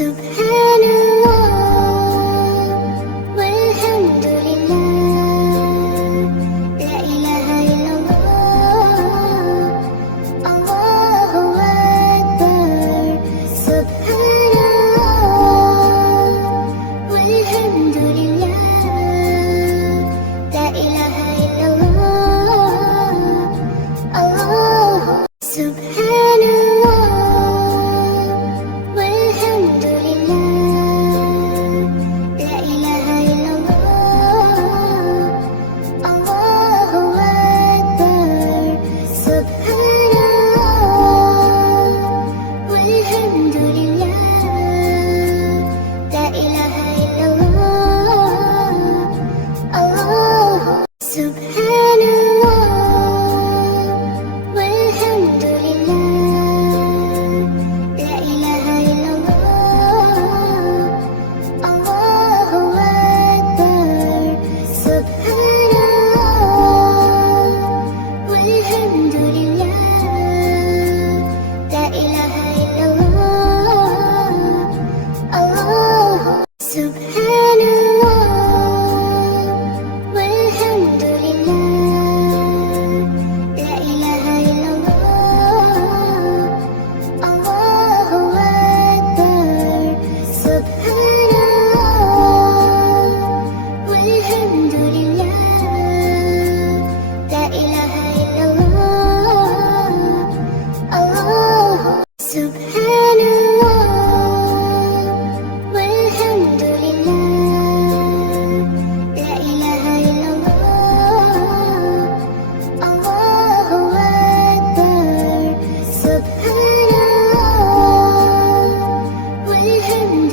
سبحان الله والحمد لله، لا إله إلا الله، الله أكبر. سبحان الله والحمد لله، لا إله إلا الله، الله. سبحان الله والحمد لله، لا إله إلا الله، الله أكبر. سبحان الله والحمد لله، لا إله إلا الله، الله. سبحان الله والحمد لله، لا إله إلا الله، الله أكبر. سبحان الله والحمد لله، لا إله إلا الله، الله. سبحان الله والحمد لله، لا إله إلا الله، الله أكبر. سبحان الله والحمد لله، لا إله إلا الله، الله. سبحان الله والحمد لله، لا إله إلا الله، الله أكبر. سبحان الله والحمد